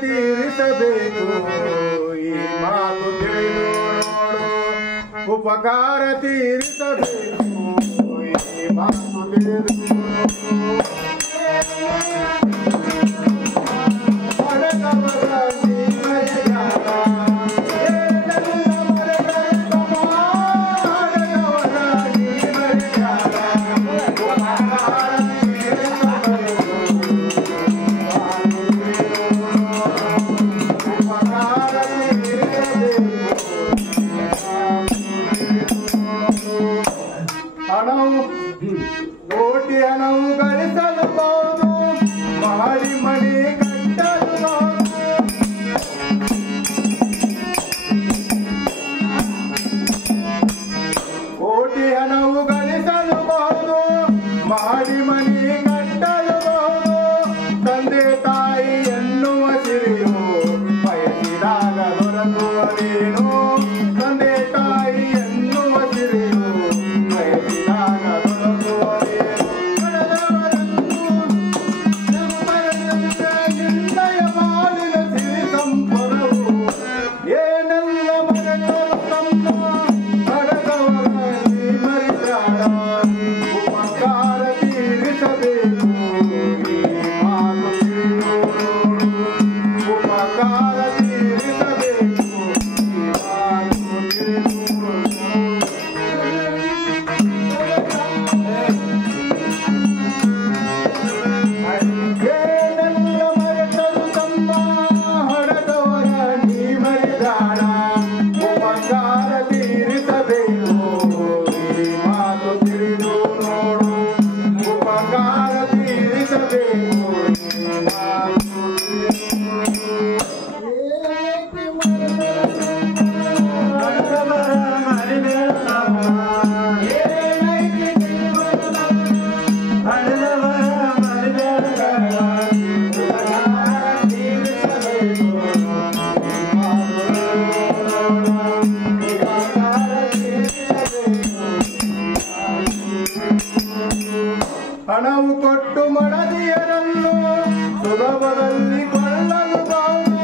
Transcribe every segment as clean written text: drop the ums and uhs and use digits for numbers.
ತೀರಿಸಬೇಕು ಈ ಮಾತು ತಿಳಿದು ನೋಡು ಉಪಕಾರ ತೀರಿಸಬೇಕು ಈ ಮಾತು ತಿಳಿದು ಕೋಟಿ ಹಣವು ಗಳಿಸಲುಬಹುದು ಮಹಡಿ ಮಣಿ ಕಟ್ಟಲುಬಹುದು ಕೋಟಿ ಹಣವು ಗಳಿಸಲುಬಹುದು ಮಹಡಿ ಮಣಿ ಕಟ್ಟಲುಬಹುದು ತಂದೆ ತಾಯಿ ಎನ್ನುವ ಸಿರಿಯು ಬಯಸಿದಾಗ ದೊರಕುವರೇನು ತಂದೆ ತಾಯಿ ಎನ್ನುವ ಸಿರಿಯು ಬಯಸಿದಾಗ ಹಣವು ಕೊಟ್ಟು ಮಡದಿಯರನ್ನು ಸುಲಭದಲ್ಲಿ ಕೊಳ್ಳಲುಬಹುದು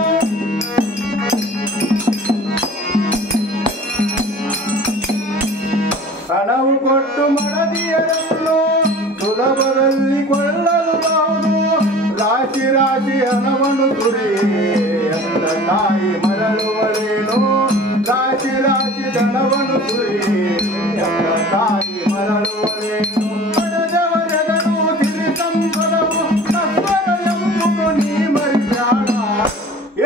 ಹಣವು ಕೊಟ್ಟು ಮಡದಿಯರನ್ನು ಸುಲಭದಲ್ಲಿ ಕೊಳ್ಳಲುಬಹುದು ರಾಶಿ ರಾಶಿ ಹಣವನ್ನು ಸುರಿ ಎಂದ ತಾಯಿ ಮರಳುವಳೇನು ರಾಶಿ ರಾಶಿ ಧನವನ್ನು ಸುರಿ ಎಂದ ತಾಯಿ ಮರಳುವಳೇನು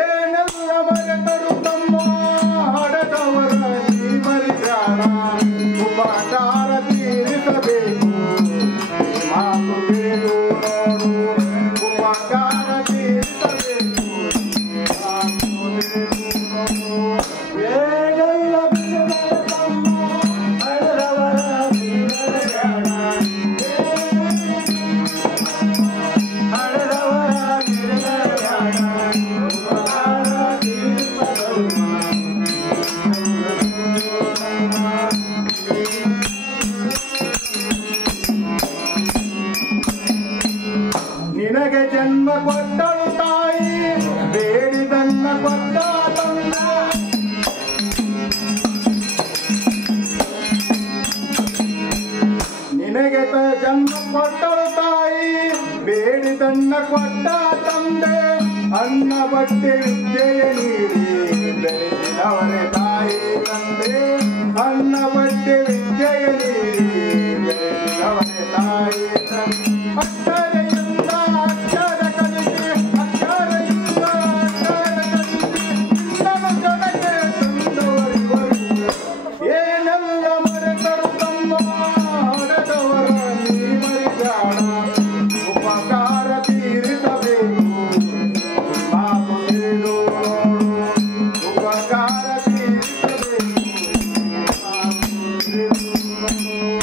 ಏನೆಲ್ಲ ಮರೆತರು ತಮ್ಮ ಹಡದವರ ನೀ ಮರಿದಾರ ಉಪಕಾರ ತೀರಿಸಬೇಕು ಮಾತು ತಿಳಿದು ನೋಡು ಉಪಕಾರ ತೀರಿಸಬೇಕು ಮಾತು ತಿಳಿದು ನೋಡು ಏನೆಲ್ಲ ತಮ್ಮ ಹಡದವರ ನೀ ಮರಿದಾರ ನಿನಗೆ ಜನ್ಮ ಕೊಟ್ಟಳು ತಾಯಿ ಬೇಡಿದನ್ನ ಕೊಟ್ಟ ತಂದ ನಿನಗೆ ಜನ್ಮ ಕೊಟ್ಟಳು ತಾಯಿ ಬೇಡಿದನ್ನ ಕೊಟ್ಟ ತಂದೆ ಅನ್ನ ಬಟ್ಟೆ ವಿದ್ಯೆಯ ನೀಡಿ ಬೆಳೆಸಿದವರೇ ತಾಯಿ ತಂದೆ ಅನ್ನ ಬಟ್ಟೆ ವಿದ್ಯೆಯ ನೀಡಿ ಬೆಳೆಸಿದವರೇ ತಾಯಿ ತಂದೆ ಅಕ್ಷರೆಯಿಂದ ಅಕ್ಷರ ಕಲಿಸಿ ಅಕ್ಷರೆಯಿಂದ ಅಕ್ಷರ ಕಲಿಸಿ ನಮ್ಮ ಜಗಕ್ಕೆ ತಂದವರಿವರು ಏನೆಲ್ಲ ಮರೆತರು ತಮ್ಮ ಹೊಡೆದವರ ನೀ ಮರಿದಾಡ ಉಪಕಾರ ತೀರಿಸಬೇಕು ಮಾತು ತಿಳಿದು ನೋಡು ಉಪಕಾರ ತೀರಿಸಬೇಕು ಮಾತು ತಿಳಿದು ನೋಡು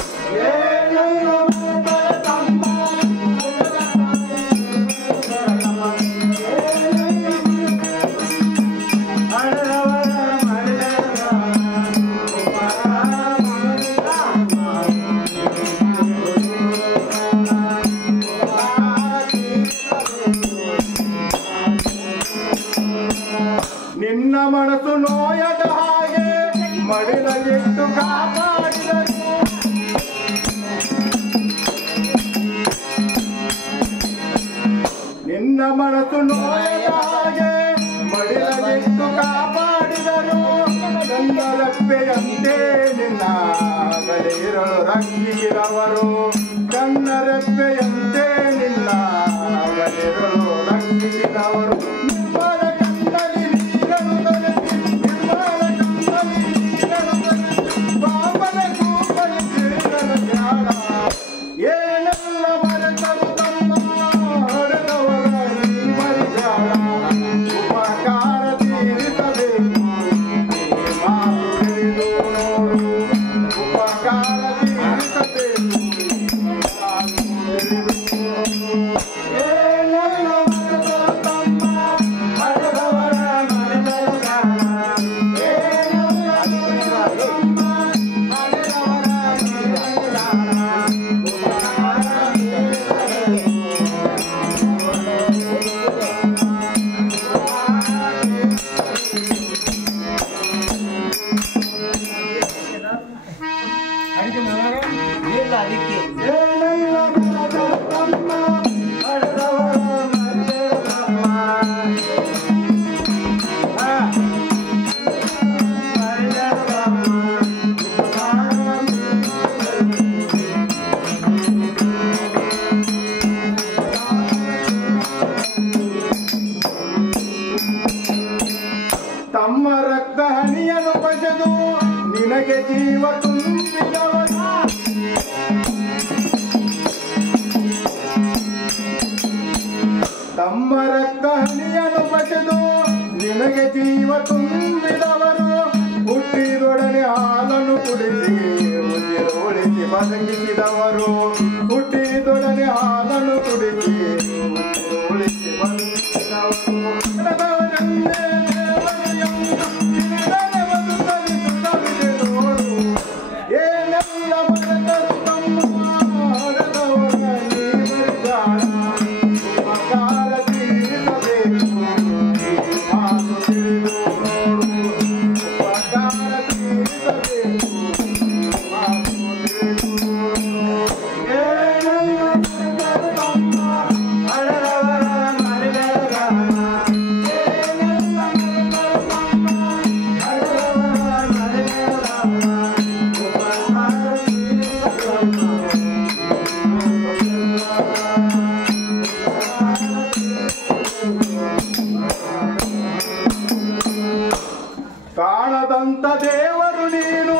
ನಿನ್ನ ಮನಸ್ಸು ನೋಯದ ಹಾಗೆ ಮಡಿಲಲ್ಲಿಟ್ಟು ಕಾಪಾಡಿದರು. ನಿನ್ನ ಮನಸ್ಸು ನೋಯದ ಹಾಗೆ ಮಡಿಲಲ್ಲಿಟ್ಟು ಕಾಪಾಡಿದರು. ನನ್ನ ರೆಪ್ಪೆಯಂತೆ ನಿನ್ನ ಬಲಿರಲು ರಕ್ಷಿಸಿದವರು. ನನ್ನ ರೆಪ್ಪೆಯಂತೆ ನಿನ್ನ ಬಲಿರಲು ರಕ್ಷಿಸಿದವರು. ನಿರ್ಮಲ ಕಣ್ಣಲ್ಲಿ ನೀರನ್ನು ತೊರೆಸಿ, ನಿರ್ಮಲ ಕಣ್ಣಲ್ಲಿ ನೀರನ್ನು ತೊರೆಸಿ, ಪಾಪದ ಕೂಪಲಿ ತೀರನ ಜ್ಞಾನ. ಏನೆಲ್ಲ ಮರೆತರು ತಮ್ಮ ಹೊಡೆದವರ ಮರಿಬೇಡ. ಉಪಕಾರ ತೀರಿಸಬೇಕು ಮಾತು ತಿಳಿದು ನೋಡು. ಉಪಕಾರ ತೀರಿಸಬೇಕು ಮಾತು ತಿಳಿದು ನೋಡು. ಏನೆಲ್ಲ ಮರೆತರು ತಮ್ಮ ಹೊಡೆದವರ ಮರಿಬೇಡ. ಏನೆಲ್ಲ ಮರೆತರು ತಮ್ಮ ಹೊಡೆದವರ ಮರಿಬೇಡ. ಉಪಕಾರ ತೀರಿಸಬೇಕು. ಏನೆಲ್ಲ ಮರೆತರು ತಮ್ಮ ಹೊಡೆದವರ ಮರಿಬೇಡಮ್ಮ. ತಮ್ಮ ರಕ್ತ ಹನಿಯನ್ನು ಬಸೆದು ನಿನಗೆ ಜೀವ ತುಂಬಿದವರು. ತಮ್ಮ ರಕ್ತ ಹನಿಯನ್ನು ಬಸೆದು ನಿನಗೆ ಜೀವ ತುಂಬಿದವರು. ಹುಟ್ಟಿದೊಡನೆ ಹಾಲನ್ನು ಕುಡಿಸಿ ಉಸಿರು ಉಳಿಸಿ ಬದುಕಿಸಿದವರು. ಹುಟ್ಟಿದೊಡನೆ ಹಾಲನ್ನು ಕುಡಿಸಿ ಉಸಿರು ಉಳಿಸಿ ಬದುಕಿಸಿದವರು. ಹೃದಯವೆಂದೇ ದೇವರು ಎಂದು ತಿಳಿದರೆ ಬದುಕಲಿಸುತ್ತಲಿದೆ ನೋಡು. ಏನೆಲ್ಲ ಮರೆತರು ತಮ್ಮ ಹೊಡೆದವರ ನೀವರಿಗಾಳ. ಉಪಕಾರ ತೀರಿಸಬೇಕು ಮಾತು ತಿಳಿದು ನೋಡು. ಉಪಕಾರ ತೀರಿಸಬೇಕು ಮಾತು ತಿಳಿದು ನೋಡು. ಏನೆಲ್ಲ ಮರೆತರು ತಮ್ಮ ಹೊಡೆದವರ ಮರಿಬೇಡ. ಏನೆಲ್ಲ ಮರೆತರು ತಮ್ಮ ಹೊಡೆದವರ ಮರಿಬೇಡ. ಉಪಕಾರ ತೀರಿಸಬೇಕು. ಕಾಣದಂತ ದೇವರು ನೀನು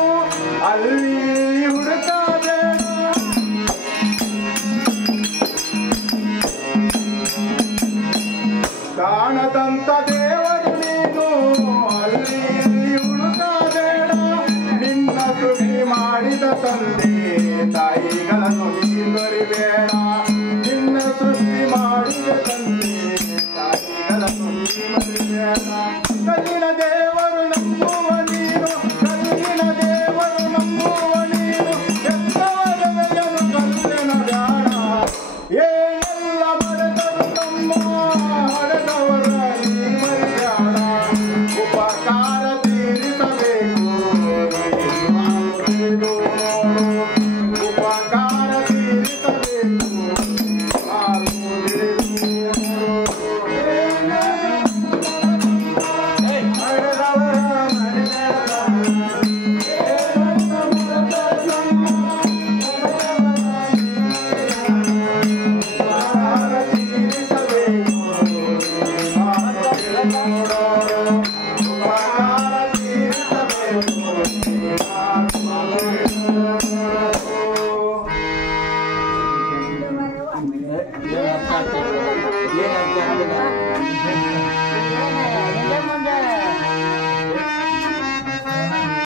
ಅಲ್ಲಿ ಹುಡುಕಾದೇನ. ಕಾಣದಂತ ದೇವರು ನೀನು ಅಲ್ಲಿ ಹುಡುಕಾದೇನ. ನಿನ್ನ ಸೃಷ್ಟಿ ಮಾಡಿದ ತಂದೆ ತಾಯಿಗಳನ್ನು ನೀ ಮರಿಬೇಡ. ನಿನ್ನ ಸೃಷ್ಟಿ ಮಾಡಿದ ತಂದೆ ತಾಯಿಗಳನ್ನು ನೀ ಮರಿಬೇಡ. ಕಲ್ಲಿನ